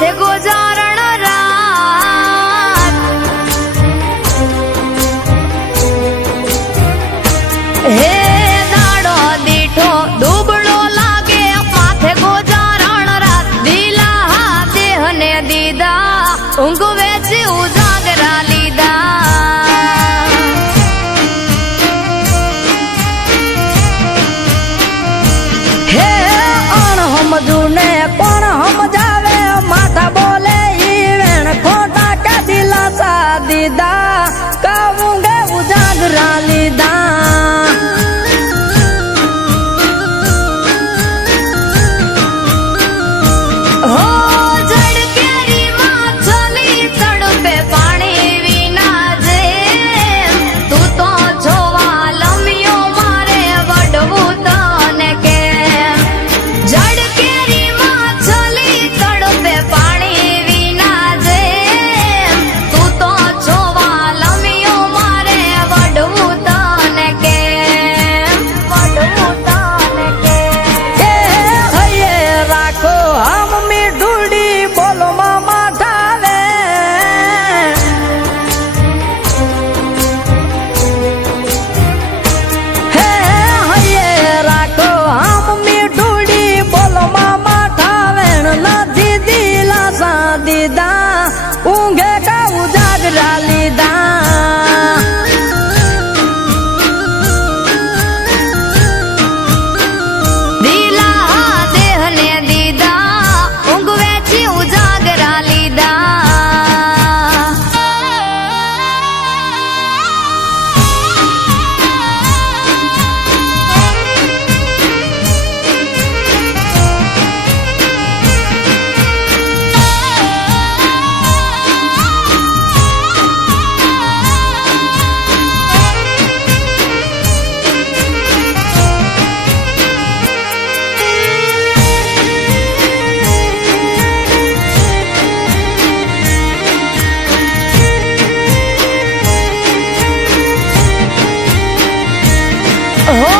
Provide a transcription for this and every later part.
માથે ગોજારણ રાત હે દાડો દીઠો દુબળો લાગે માથે ગોજારણ રાત દિલા હા દેહને દીધા ઊંઘ વેચી ઉજાગરા લીધા સમજુને કોણ સમજાવે માથા બોલે ઈ વેણ ખોટા કે દિલાસા દીધા કહુંગે ઉજાગરા લીધા હો જડ કેરી માં ચલી તડપે પાણી વિના જે તું તો જોવા લમ્યો મારે વડવું તને કેમ જડ ઊંઘે કા ઉજાગરા લીધા દિલા દેહને દીધા ઊંઘ વેચી ઉજાગરા લીધા હો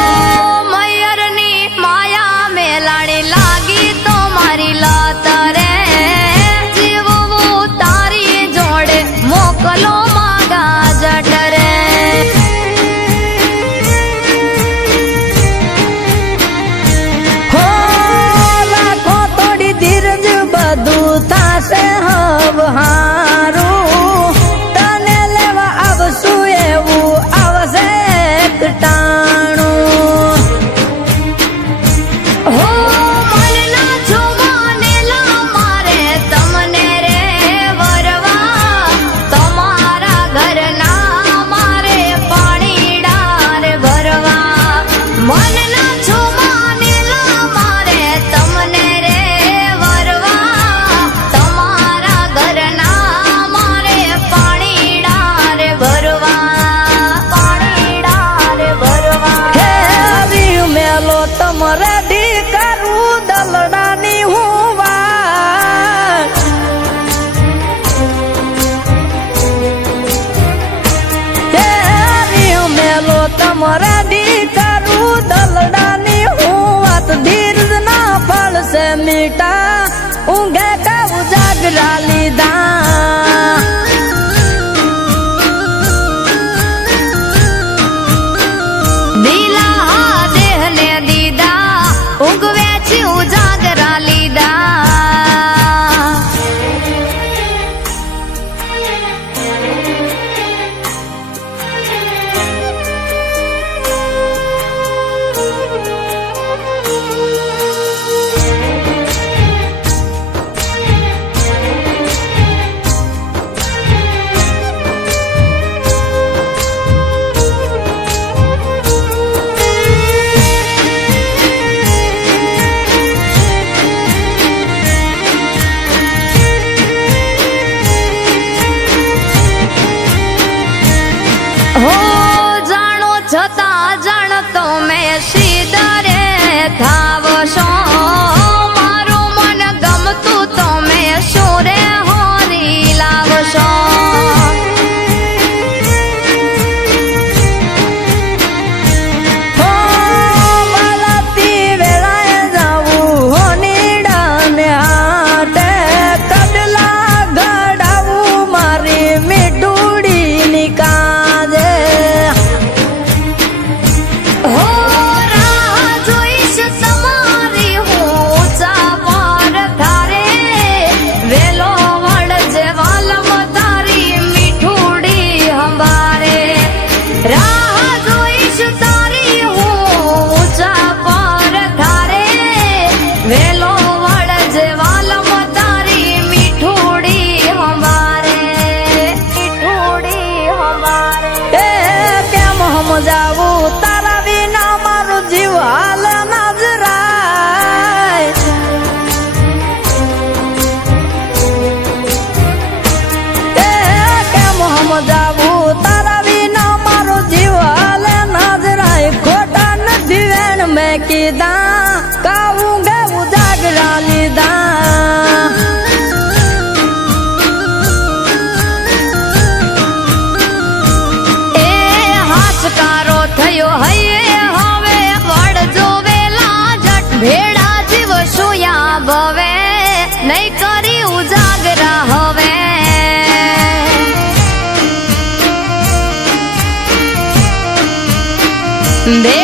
મયરની માયા મેલાણી લાગી તો મારી લત રે જીવવું તારી જોડે મોકલો માગા જટ રે હો લાખો તોડી ધીરજ બધું થાશે હવહારું તને લેવા આવશું એવું આવશે ટાણું હો મનના જોવાનેલા મારે તમને રે વરવા તમારા ઘરના મારે પાણીડા રે ભરવા મનના જોવાનેલા મારે તમને રે વરવા તમારા ઘરના મારે પાણીડા રે ભરવા પાણીડા રે ભરવા મેલો તમારે ડી કરું દલડાની હું વાત મેલો તમારે ડી કરું દલડાની હું વાત ધીરજ ના ફળશે મીઠા ઊંઘે કા ઉજાગરા લીધા દિલા દેહને દીધા ઊંઘ વેચી ઉજાગરા લીધા લીધા કાવું ગે ઉજાગરા લીધા એ હાશકારો થયો હૈયે હવે વળજો વેલા જટ ભેડા જીવ સુયા ભવે નહીં કરી ઉજાગરા હવે બે